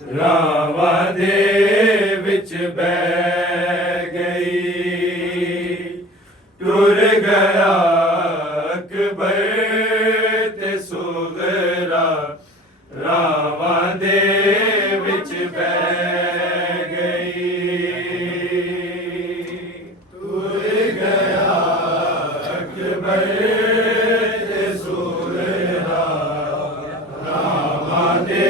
ਰਾਵਾਂ ਦੇ ਵਿੱਚ ਬਹਿ ਗਈ। ਟੁਰ ਗਿਆ ਅਕਬਰ ਤੇ ਸੁਗਰਾ, ਰਾਵਾਂ ਦੇ ਵਿੱਚ ਬਹਿ ਗਈ। ਟੁਰ ਗਿਆ ਅਕਬਰ ਤੇ ਸੁਗਰਾ, ਰਾਵਾਂ ਦੇ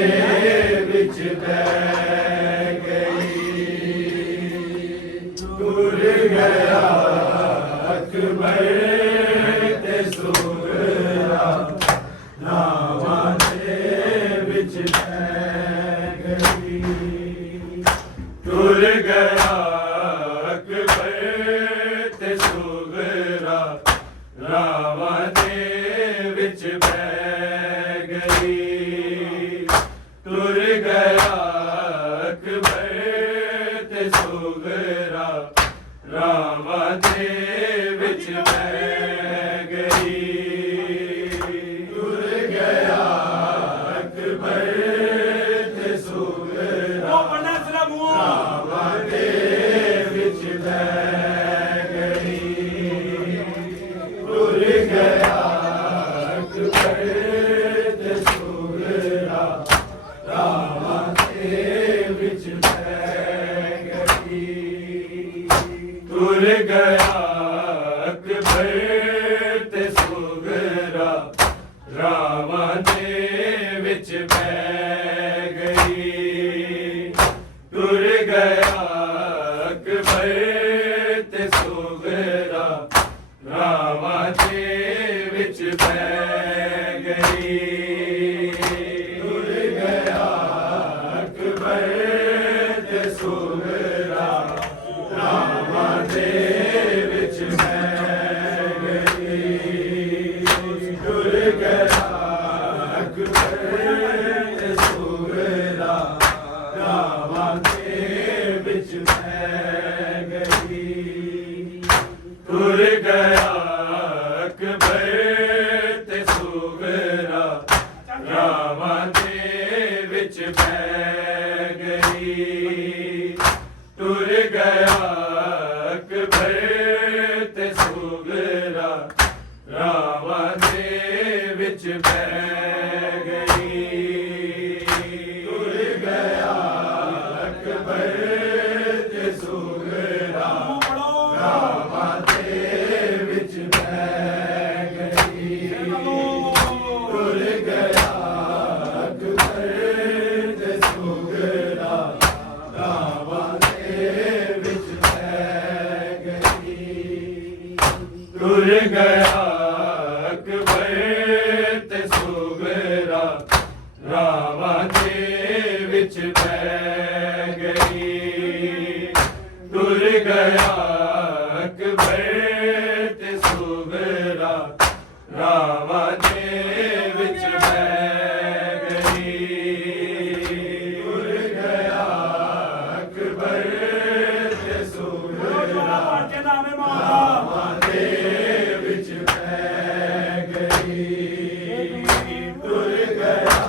ਵਿੱਚ ਬਹਿ ਗਈ। ਟੁਰ ਗਿਆ ਅਕਬਰ ਤੇ ਸੁਗਰਾ, ਰਾਵਾਂ ਦੇ ਵਿੱਚ ਬਹਿ ਗਈ। ਟੁਰ ਗਿਆ ਅਕਬਰ ਤੇ ਸੁਗਰਾ, ਰਾਵਾਂ ਦੇ ਵਿੱਚ ਬਹਿ ਗਈ। ਟੁਰ ਗਿਆ ਅਕਬਰ ਤੇ ਸੁਗਰਾ, ਰਾਵਾਂ ਦੇ ਵਿੱਚ ਬਹਿ ਗਈ। ਟੁਰ ਗਿਆ ਅਕਬਰ ਤੇ ਸੁਗਰਾ, ਰਾਵਾਂ ਦੇ ਵਿੱਚ ਬਹਿ ਗਈ। ਟੁਰ ਗਿਆ ਅਕਬਰ ਤੇ ਸੁਗਰਾ, ਰਾਵਾਂ ਦੇ ਵਿੱਚ ਬਹਿ ਗਈ। ਟੁਰ ਗਿਆ ਅਕਬਰ ਤੇ ਸੁਗਰਾ, ਰਾਵਾਂ ਦੇ ਵਿੱਚ ਬਹਿ ਗਈ। ਟੁਰ ਗਿਆ ਅਕਬਰ ਤੇ ਸੁਗਰਾ, ਰਾਵਾਂ ਦੇ ਵਿੱਚ ਬਹਿ ਗਈ। ਟੁਰ ਗਿਆ ਅਕਬਰ ਤੇ ਸੁਗਰਾ, ਰਾਵਾਂ ਦੇ ਵਿੱਚ ਬਹਿ ਗਈ। ਟੁਰ ਗਿਆ ਅਕਬਰ ਤੇ ਸੁਗਰਾ, ਰਾਵਾਂ ਦੇ ਵਿੱਚ ਬਹਿ ਗਈ। ਟੁਰ ਗਿਆ ਅਕਬਰ ਤੇ ਸੁਗਰਾ, ਰਾਵਾਂ ਦੇ ਵਿੱਚ ਬਹਿ ਗਈ। ਟੁਰ ਗਿਆ ਅਕਬਰ ਤੇ ਸੁਗਰਾ, ਰਾਵਾਂ ਦੇ ਵਿੱਚ ਬਹਿ ਗਈ। ਟੁਰ ਗਿਆ ਅਕਬਰ ਤੇ ਸੁਗਰਾ, ਰਾਵਾਂ ਦੇ ਵਿੱਚ ਬਹਿ ਗਈ। ਟੁਰ ਗਿਆ ਅਕਬਰ ਤੇ ਸੁਗਰਾ, ਰਾਵਾਂ ਦੇ ਵਿੱਚ ਬਹਿ ਗਈ। ਟੁਰ ਗਿਆ ਅਕਬਰ ਤੇ ਸੁਗਰਾ, ਰਾਵਾਂ ਦੇ ਵਿੱਚ ਬਹਿ ਗਈ। ਟੁਰ ਗਿਆ ਅਕਬਰ ਤੇ ਸੁਗਰਾ, ਰਾਵਾਂ ਦੇ ਵਿੱਚ ਬਹਿ ਗਈ। ਟੁਰ ਗਿਆ ਅਕਬਰ ਤੇ ਸੁਗਰਾ, ਰਾਵਾਂ ਦੇ ਵਿੱਚ ਬਹਿ ਗਈ। ਟੁਰ ਗਿਆ ਅਕਬਰ ਤੇ ਸੁਗਰਾ, ਰਾਵਾਂ ਦੇ ਵਿੱਚ ਬਹਿ ਗਈ। ਟੁਰ ਗਿਆ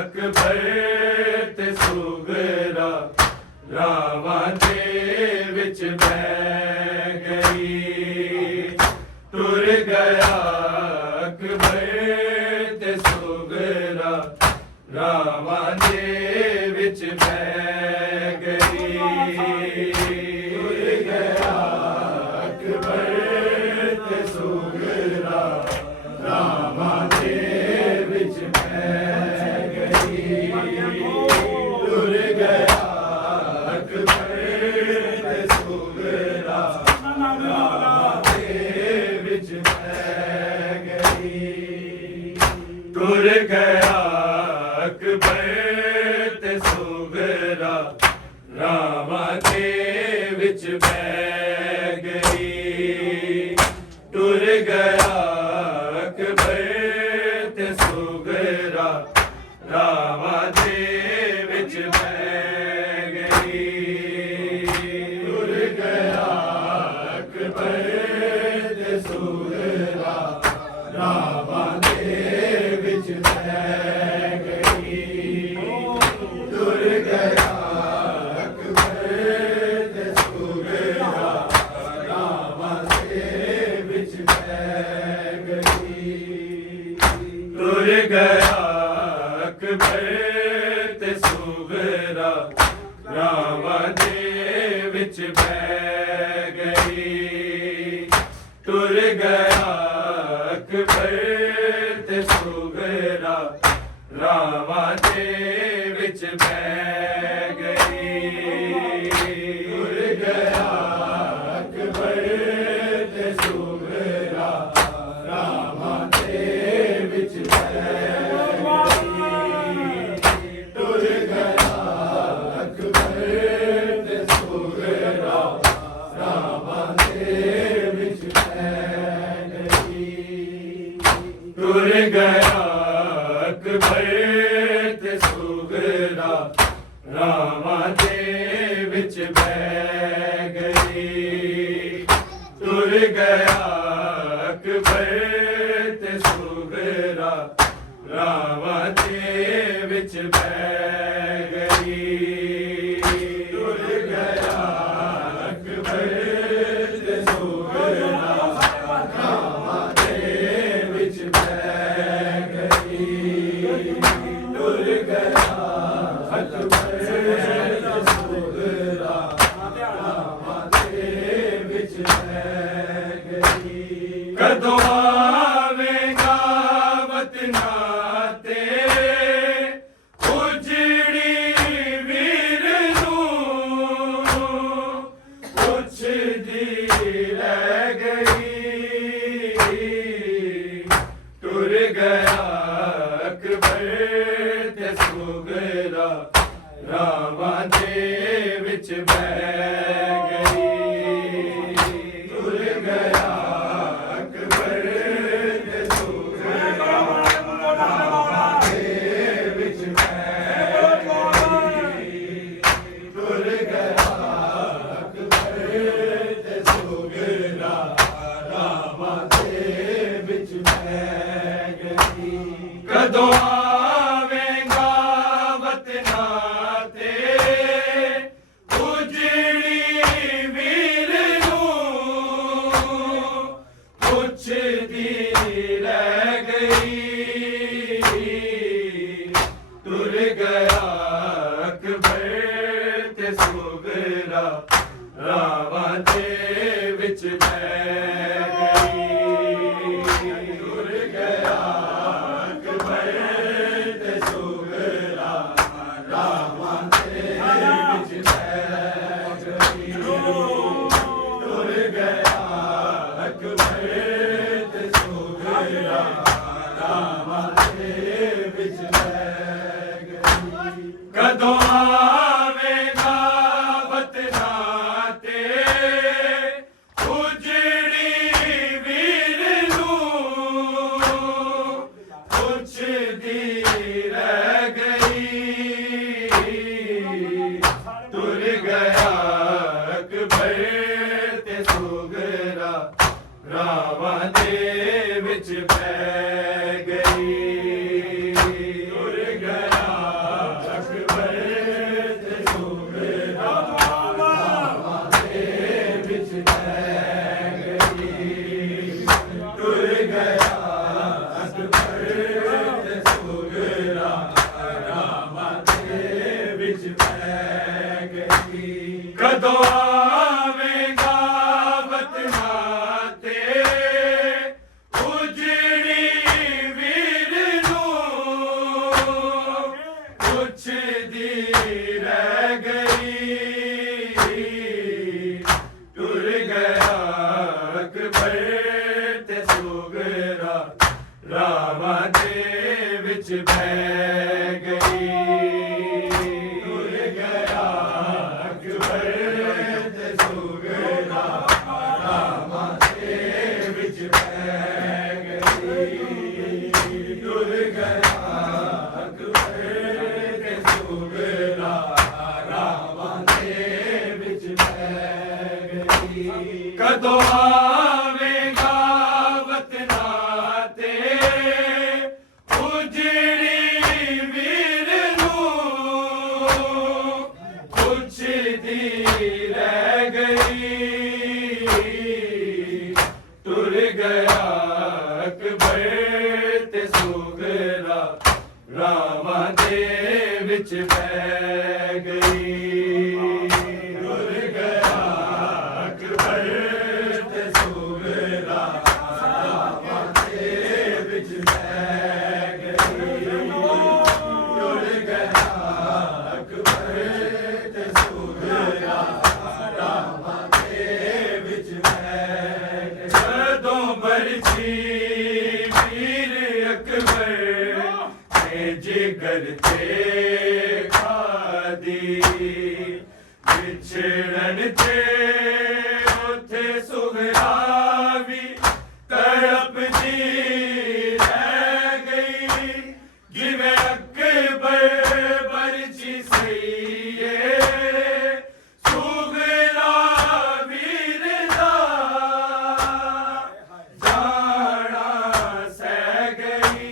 ਅਕਬਰ ਤੇ ਸੁਗਰਾ, ਰਾਵਾਂ ਦੇ ਵਿੱਚ ਬਹਿ ਗਈ। ਟੁਰ ਗਿਆ ਅਕਬਰ ਤੇ ਸੁਗਰਾ, ਰਾਵਾਂ ਦੇ ਵਿੱਚ ਬਹਿ ਗਈ। ਟੁਰ ਗਿਆ ਅਕਬਰ ਤੇ ਸੁਗਰਾ, ਰਾਵਾਂ ਦੇ ਵਿੱਚ ਬਹਿ ਗਈ। ਟੁਰ ਗਿਆ ਅਕਬਰ ਤੇ ਸੁਗਰਾ, ਰਾਵਾਂ ਦੇ ਵਿੱਚ ਬਹਿ ਗਈ। ਟੁਰ ਗਿਆ ਅਕਬਰ ਤੇ ਸੁਗਰਾ, ਰਾਵਾਂ ਦੇ ਵਿੱਚ ਬਹਿ ਗਈ। ਟੁਰ ਗਿਆ ਅਕਬਰ ਤੇ ਸੁਗਰਾ, ਰਾਵਾਂ ਦੇ ਵਿੱਚ ਬਹਿ ਗਈ। ਟੁਰ ਵਿੱਚ ਬਹਿ ਗਈ। ਟੁਰ ਗਿਆ ਅਕਬਰ ਤੇ ਸੁਗਰਾ ਰਾਵਾਂ ਦੇ ਵਿੱਚ ਬਹਿ ਗਈ। ਟੁਰ ਗਿਆ ਅਕਬਰ ਤੇ ਸੁਗਰਾ ਰਾਵਾਂ ਦੇ ਵਿੱਚ ਬਹਿ ਗਈ। ਟੁਰ ਗਿਆ ਅਕਬਰ ਤੇ ਸੁਗਰਾ ਰਾਵਾਂ ਦੇ ਵਿੱਚ ਬਹਿ ਗਈ। ਟੁਰ ਗਿਆ ਅਕਬਰ ਤੇ ਸੁਗਰਾ ਰਾਵਾਂ ਦੇ ਵਿੱਚ ਬਹਿ ਗਈ। ਟੁਰ ਗਿਆ ਅਕਬਰ ਤੇ ਸੁਗਰਾ ਰਾਵਾਂ ਦੇ ਵਿੱਚ ਬਹਿ ਗਈ। ਟੁਰ ਗਿਆ ਅਕਬਰ ਤੇ ਸੁਗਰਾ ਰਾਵਾਂ ਦੇ ਵਿੱਚ ਬਹਿ ਗਈ। ਟੁਰ ਗਿਆ ਅਕਬਰ ਤੇ ਸੁਗਰਾ ਰਾਵਾਂ ਦੇ ਵਿੱਚ ਬਹਿ ਗਈ। ਕਦੋਂ ਆਵੇਂਗਾ ਵਤਨਾਂ ਤੇ ਉਜੜੀ ਵੀਰ ਨੂੰ ਪੁੱਛਦੀ ਰਹਿ ਗਈ। ਟੁਰ ਗਿਆ ਅਕਬਰ ਤੇ ਸੁਗਰਾ ਰਾਵਾਂ ਦੇ ਵਿੱਚ ਬਹਿ ਗਈ। ਟੁਰ ਗਿਆ ਅਕਬਰ ਤੇ ਸੁਗਰਾ ਰਾਵਾਂ ਦੇ ਵਿੱਚ ਬਹਿ ਗਈ। ਟੁਰ ਗਿਆ ਅਕਬਰ ਤੇ ਸੁਗਰਾ ਰਾਵਾਂ ਦੇ ਵਿੱਚ ਬਹਿ ਗਈ। ਕਦੋਂ ਆਵੇਂਗਾ ਵਤਨਾਂ ਤੇ ਉਜੜੀ ਵੀਰ ਨੂੰ ਪੁੱਛਦੀ ਰਹਿ ਗਈ। ਟੁਰ ਗਿਆ ਅਕਬਰ ਤੇ ਸੁਗਰਾ ਰਾਵਾਂ ਦੇ ਵਿੱਚ ਬਹਿ ਗਈ। ਟੁਰ ਗਿਆ ਅਕਬਰ ਤੇ ਸੁਗਰਾ ਰਾਵਾਂ ਦੇ ਵਿੱਚ ਬਹਿ ਗਈ। ਟੁਰ ਗਿਆ ਅਕਬਰ ਤੇ ਸੁਗਰਾ ਰਾਵਾਂ ਦੇ ਵਿੱਚ ਬਹਿ ਗਈ। ਕਦੋਂ ਆਵੇਂਗਾ ਵਤਨਾਂ ਤੇ ਉਜੜੀ ਵੀਰ ਨੂੰ ਪੁੱਛਦੀ ਰਹਿ ਗਈ। ਟੁਰ ਗਿਆ ਅਕਬਰ ਤੇ ਸੁਗਰਾ ਰਾਵਾਂ ਦੇ ਵਿੱਚ ਬਹਿ ਗਈ। ਟੁਰ ਗਿਆ ਅਕਬਰ ਤੇ ਸੁਗਰਾ ਰਾਵਾਂ ਦੇ ਵਿੱਚ ਬਹਿ ਗਈ। ਟੁਰ ਗਿਆ ਅਕਬਰ ਤੇ ਸੁਗਰਾ ਰਾਵਾਂ ਦੇ ਵਿੱਚ ਬਹਿ ਗਈ। ਕਦੋਂ ਆਵੇਂਗਾ ਵਤਨਾਂ ਤੇ ਉਜੜੀ ਵੀਰ ਨੂੰ ਪੁੱਛਦੀ ਰਹਿ ਗਈ। ਟੁਰ ਗਿਆ ਅਕਬਰ ਤੇ ਸੁਗਰਾ ਰਾਵਾਂ ਦੇ ਵਿੱਚ ਬਹਿ ਗਈ। ਟੁਰ ਗਿਆ ਅਕਬਰ ਤੇ ਸੁਗਰਾ ਰਾਵਾਂ ਦੇ ਵਿੱਚ ਬਹਿ ਗਈ। ਟੁਰ ਗਿਆ ਅਕਬਰ ਤੇ ਸੁਗਰਾ ਰਾਵਾਂ ਦੇ ਵਿੱਚ ਬਹਿ ਗਈ। ਕਦੋਂ ਆਵੇਂਗਾ ਵਤਨਾਂ ਤੇ ਉਜੜੀ ਵੀਰ ਨੂੰ ਪੁੱਛਦੀ ਰਹਿ ਗਈ। ਟੁਰ ਗਿਆ ਅਕਬਰ ਤੇ ਸੁਗਰਾ ਰਾਵਾਂ ਦੇ ਵਿੱਚ ਬਹਿ ਗਈ। ਟੁਰ ਗਿਆ ਤੇ ਖਾਦੀ ਵਿਛੜਨ ਤੇ ਉੱਥੇ ਸੁਘਰਾ ਵੀ ਤੜਪਦੀ ਰਹਿ ਗਈ ਜਿਵੇਂ ਅਕਬਰ ਬਰਛੀ ਸਈਏ ਸੁਘਰਾ ਵੀਰ ਦਾ ਜਾਣਾ ਸਹਿ ਗਈ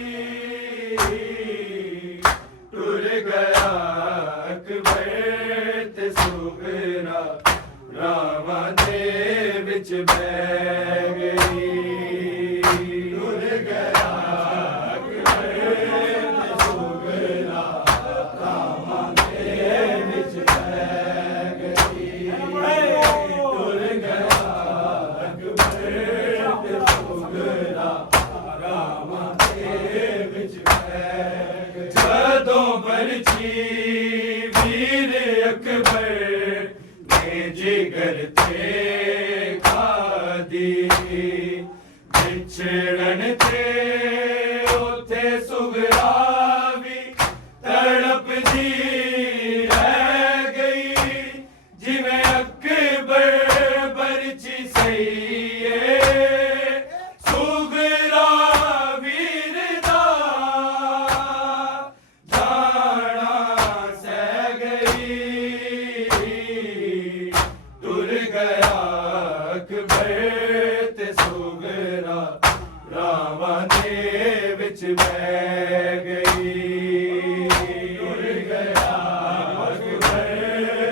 ਟੁਰ ਗਿਆ ਅਕਬਰ ਤੇ ਸੁਘਰਾ ਰਾਵਾਂ ਦੇ ਵਿੱਚ ਬਹਿ ਗਈ ਟੁਰ ਗਿਆ ਅਕਬਰ ਤੇ ਸੁਘਰਾ ਰਾਵਾਂ ਦੇ ਵਿੱਚ ਬਹਿ ਗਈ ਟੁਰ ਗਿਆ ਅਕਬਰ ਤੇ ਸੁਘਰਾ ਰਾਵਾਂ ਦੇ ਵਿੱਚ ਬਹਿ ਗਈ ਜਦੋਂ ਬਰਛੀ ਵੀਰ ਅਕਬਰ ਨੇ ਜਿਗਰ ਤੇ ਖਾਦੀ ਵਿਛੜਨ ਤੇ ਉੱਥੇ ਸੁਘਰਾ ਵੀ ਤੜਪਦੀ ਰਹਿ ਗਈ ਜਿਵੇਂ ਅਕਬਰ ਬਰਛੀ ਸਈਏ ਸੁਘਰਾ ਵੀਰ ਦਾ ਜਾਣਾ ਸਹਿ ਗਈ ਟੁਰ ਗਿਆ ਅਕਬਰ ਤੇ ਸੁਘਰਾ ਰਾਵਾਂ ਦੇ ਵਿੱਚ ਬਹਿ ਗਈ ਟੁਰ ਗਿਆ ਅਕਬਰ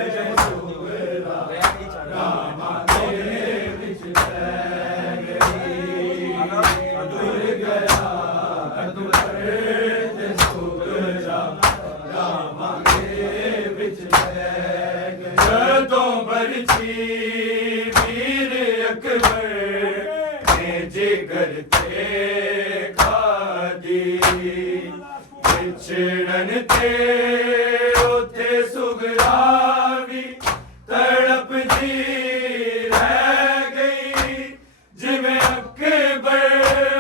ਤੇ ਸੁਘਰਾ ਰਾਵਾਂ ਦੇ ਵਿੱਚ ਬਹਿ ਗਈ ਟੁਰ ਗਿਆ ਅਕਬਰ ਤੇ ਸੁਘਰਾ ਰਾਵਾਂ ਦੇ ਵਿੱਚ ਬਹਿ ਗਈ ਜਦੋਂ ਬਰਛੀ ਵੀਰ ਅਕਬਰ ਨੇ ਜਿਗਰ ਤੇ ਖਾਦੀ ਵਿਛੜਨ ਤੇ ਉੱਥੇ ਸੁਘਰਾ ਵੀ ਤੜਪਦੀ ਰਹਿ ਗਈ ਜਿਵੇਂ ਅਕਬਰ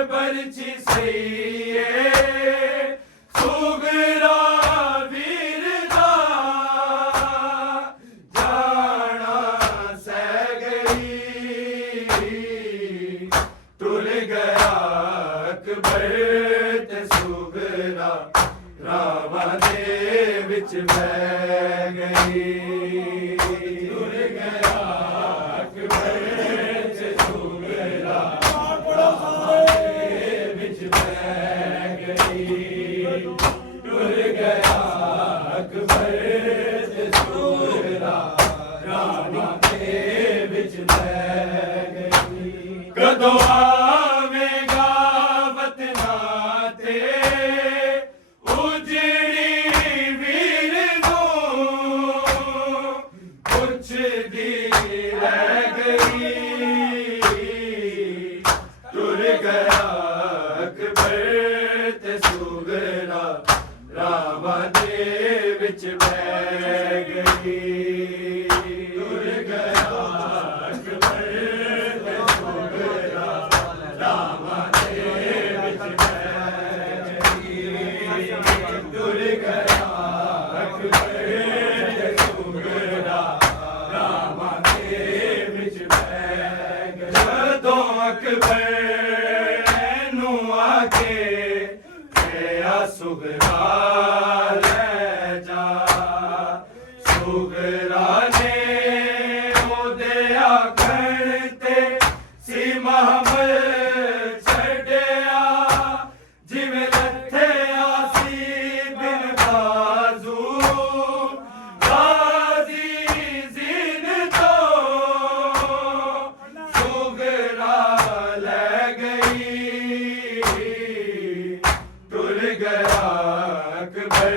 ਬਰਛੀ ਸਈਏ ਸੁਘਰਾ ਵੀਰ ਦਾ ਜਾਣਾ ਸਹਿ ਗਈ ਟੁਰ ਗਿਆ ਅਕਬਰ ਤੇ ਸੁਘਰਾ ਰਾਵਾਂ ਦੇ ਵਿੱਚ ਬਹਿ ਗਈ ਟੁਰ ਗਿਆ ਅਕਬਰ ਤੇ ਸੁਘਰਾ ਰਾਵਾਂ ਦੇ ਵਿੱਚ ਬਹਿ ਗਈ ਟੁਰ ਗਿਆ ਅਕਬਰ ਤੇ ਸੁਘਰਾ ਰਾਵਾਂ ਦੇ ਵਿੱਚ ਬਹਿ ਗਈ ਕਦੋਂ ਆਵੇਗਾ ਵਤਨਾਂ ਤੇ ਉਜੜੀ ਵੀਰ ਨੂੰ ਪੁੱਛਦੀ ਰਹਿ ਗਈ ਟੁਰ ਗਿਆ ਅਕਬਰ ਤੇ ਸੁਘਰਾ ਰਾਵਾਂ ਦੇ ਵਿੱਚ ਬਹਿ ਗਈ ਟੁਰ ਗਿਆ ਅਕਬਰ ਤੇ ਸੁਘਰਾ ਰਾਵਾਂ ਦੇ ਵਿੱਚ ਬਹਿ ਗਈ ਟੁਰ ਗਿਆ ਅਕਬਰ ਤੇ ਸੁਘਰਾ ਰਾਵਾਂ ਦੇ ਵਿੱਚ ਬਹਿ ਗਈ ਜਦੋਂ ਅਕਬਰ ਨੂੰ ਆ ਕੇ ਕਿਹਾ ਸੁਘਰਾ ਲੈ ਜਾ ਸੁਘਰਾ ਨੇ ਉਹਦੇ ਆਖਣ ਤੇ ਸੀ ਮੁਹੰਮਦ ਛੱਡਿਆ ਜਿਵੇਂ ਲੱਥਿਆ ਸੀ ਬਿਨ ਬਾਜ਼ੂ ਗਾਜ਼ੀ ਜ਼ੀਨ ਤੋਂ ਸੁਘਰਾ ਲੈ ਗਈ ਟੁਰ ਗਿਆ ਅਕਬਰ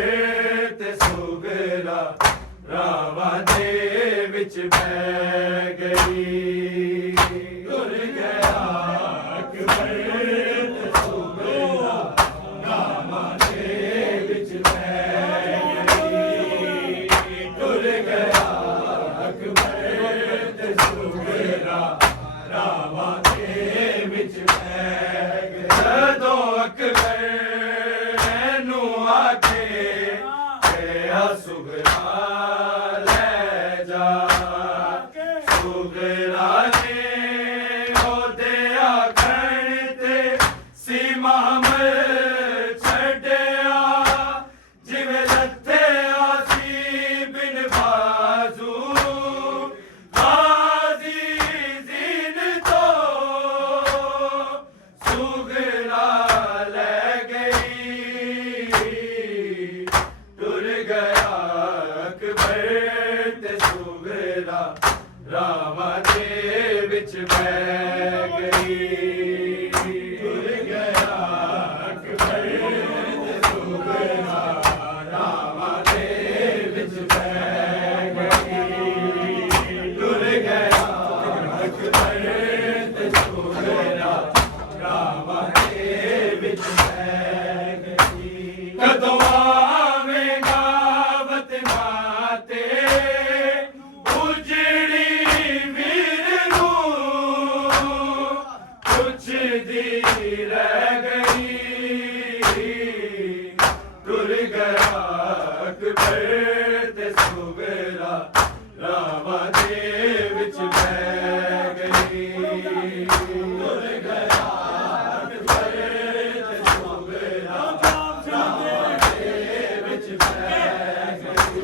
ਤੇ ਸੁਘਰਾ ਰਾਵਾਂ ਦੇ ਵਿੱਚ ਬਹਿ ਗਈ ਟੁਰ ਗਿਆ ਅਕਬਰ ਤੇ ਸੁਘਰਾ ਰਾਵਾਂ ਦੇ ਵਿੱਚ ਬਹਿ ਗਈ ਟੁਰ ਗਿਆ ਅਕਬਰ ਤੇ ਸੁਘਰਾ ਰਾਵਾਂ ਦੇ ਵਿੱਚ ਬਹਿ ਗਈ ਜਦੋਂ ਅਕਬਰ ਨੂੰ ਆਖੇ ਸੁਗਰਾ ਨੇ ਉਹਦੇ ਆਖਣ ਤੇ ਸੀ ਮੁਹੰਮਦ ਛੱਡਿਆ ਜਿਵੇਂ ਲੱਥਿਆ ਸੀ ਬਿਨ ਬਾਜ਼ੂ ਗਾਜ਼ੀ ਜ਼ੀਨ ਤੋਂ ਸੁਗਰਾ ਲੈ ਗਈ ਟੁਰ ਗਿਆ ਅਕਬਰ ਤੇ ਸੁਗਰਾ ਰਾਵਾਂ ਦੇ ਵਿੱਚ ਬਹਿ ਗਈ ਟੁਰ ਗਿਆ ਅਕਬਰ ਤੇ ਸੁਗਰਾ ਰਾਵਾਂ ਦੇ ਵਿੱਚ ਬਹਿ ਗਈ ਟੁਰ ਗਿਆ ਅਕਬਰ ਤੇ ਸੁਗਰਾ ਰਾਵਾਂ ਦੇ ਵਿੱਚ ਬਹਿ ਗਈ ਕਦੋਂ ਆਵੇਂਗਾ ਵਤਨਾਂ ਤੇ ਉਜੜੀ ਵੀਰ ਨੂੰ ਪੁੱਛਦੀ ਰਹਿ ਗਈ ਟੁਰ ਗਿਆ ਅਕਬਰ ਤੇ ਸੁਗਰਾ ਰਾਵਾਂ ਦੇ ਵਿੱਚ ਬਹਿ ਗਈ ਟੁਰ ਗਿਆ ਅਕਬਰ ਤੇ ਸੁਗਰਾ ਰਾਵਾਂ ਦੇ ਵਿੱਚ ਬਹਿ ਗਈ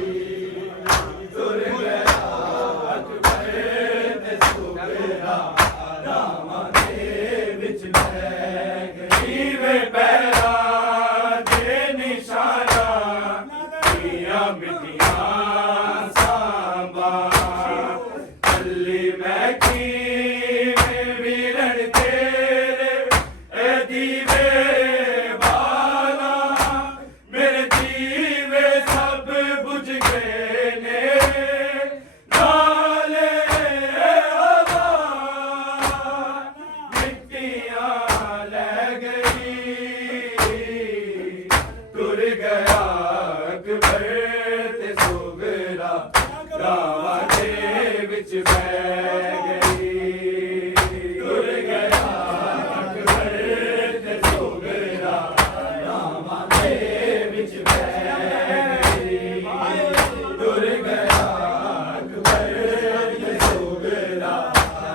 ਟੁਰ ਗਿਆ ਅਕਬਰ ਤੇ ਸੁਗਰਾ ਰਾਵਾਂ ਦੇ ਵਿੱਚ ਬਹਿ ਗਈ ਵੇ ਪੈਰਾਂ ਦੇ ਨਿਸ਼ਾਨਾਂ ਦੀਆਂ ਮਿੱਟੀਆਂ ਸਾਂਭਾਂ ਕੱਲੀ ਮੈਂ ਕਿਵੇਂ ਵੀਰਣ ਤੇਰੇ ਇਹ ਦੀਵੇ ਬਾਲਾ ਮੇਰੇ ਦੀਵੇ ਸਭ ਬੁਝ ਗਏ ਨੇ ਨਾਲੇ ਹਵਾ ਮਿੱਟੀਆਂ ਲੈ ਗਈ ਟੁਰ ਗਿਆ ਅਕਬਰ ਤੇ ਸੁਗਰਾ ਰਾਵਾਂ ਦੇ ਵਿੱਚ ਬਹਿ ਗਈ ਟੁਰ ਗਿਆ ਅਕਬਰ ਤੇ ਸੁਗਰਾ ਰਾਵਾਂ ਦੇ ਵਿੱਚ ਬਹਿ ਗਈ ਟੁਰ ਗਿਆ ਅਕਬਰ ਤੇ ਸੁਗਰਾ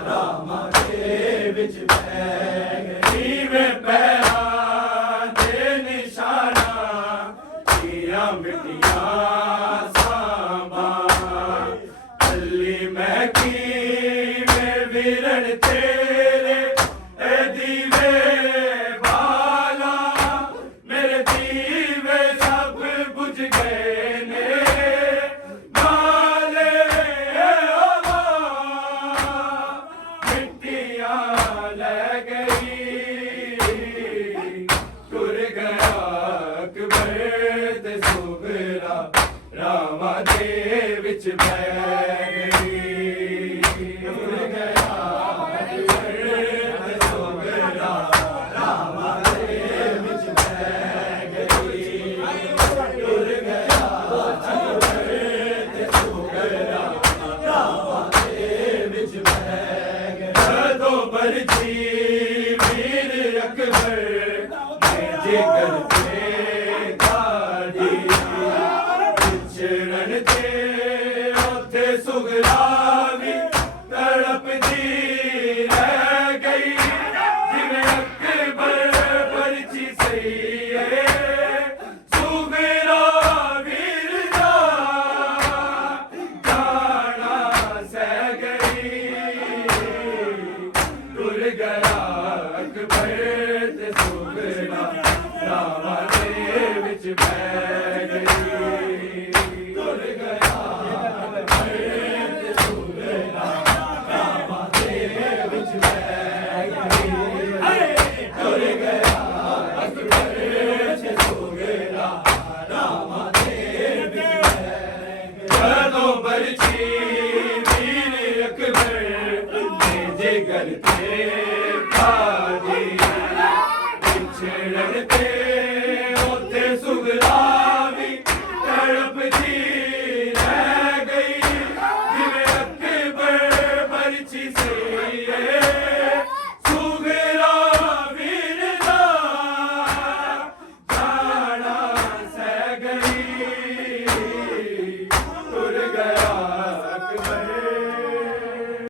ਰਾਵਾਂ ਦੇ ਵਿੱਚ ਬਹਿ ਗਈ ਵੇ ਪੈਰਾਂ ਦੇ ਨਿਸ਼ਾਨਾਂ ਦੀਆਂ ਮਿੱਟੀਆਂ ਸਾਂਭਾਂ ਕੱਲੀ ਮੈਂ ਕਿਵੇਂ ਵੀਰਣ ਤੇਰੇ ਇਹ ਦੀਵੇ ਬਾਲਾ ਮੇਰੇ ਦੀਵੇ ਸਭ ਬੁਝ ਗਏ ਨੇ ਨਾਲੇ ਹਵਾ ਮਿੱਟੀਆਂ ਲੈ ਗਈ ਟੁਰ ਗਿਆ ਅਕਬਰ ਤੇ ਸੁਗਰਾ ਰਾਵਾਂ ਦੇ ਵਿੱਚ ਬਹਿ ਗਈ ਟੁਰ ਗਿਆ ਅਕਬਰ ਤੇ ਸੁਗਰਾ ਰਾਵਾਂ ਦੇ ਵਿੱਚ ਬਹਿ ਗਈ ਟੁਰ ਗਿਆ ਅਕਬਰ ਤੇ ਸੁਗਰਾ ਰਾਵਾਂ ਦੇ ਵਿੱਚ ਬਹਿ ਗਈ ਜਦੋਂ ਬਰਜੀ ਵੀਰ ਅਕਬਰ ਨੇ ਜਿਗਰ ਤੇ ਕਾਢੀ ਵਿਛੜਨ ਤੇ ਉੱਥੇ ਸੁਗਰਾ ਵੀ ਤੜਪਦੀ ਰਹਿ ਗਈ ਜਿਵੇਂ ਅਕਬਰ ਪਰਚੀ ਸਹੀ ਏ ਸੁਗਰਾ ਵੀਰ ਦਾ ਜਾਣਾ ਸਹਿ ਗਈ ਟੁਰ ਗਿਆ ਅਕਬਰ ਤੇ ਸੁਗਰਾ ਰਾਵਾਂ ਦੇ ਵਿੱਚ ਬਹਿ ਗਈ ਟੁਰ ਗਿਆ ਅਕਬਰ ਤੇ ਸੁਗਰਾ ਰਾਵਾਂ ਦੇ ਵਿੱਚ ਬਹਿ ਗਈ ਟੁਰ ਗਿਆ ਅਕਬਰ ਤੇ ਸੁਗਰਾ ਰਾਵਾਂ ਦੇ ਵਿੱਚ ਬਹਿ ਗਈ ਜਦੋਂ ਬਰਛੀ ਵੀਰ ਅਕਬਰ ਨੇ ਜਿਗਰ ਤੇ ਕਾਢੀ ਵਿਛੜਨ ਤੇ ਉੱਥੇ ਸੁਗਰਾ ਵੀ ਤੜਪਦੀ ਰਹਿ ਗਈ ਜਿਵੇਂ ਅਕਬਰ ਪਰਚੀ ਸਹੀ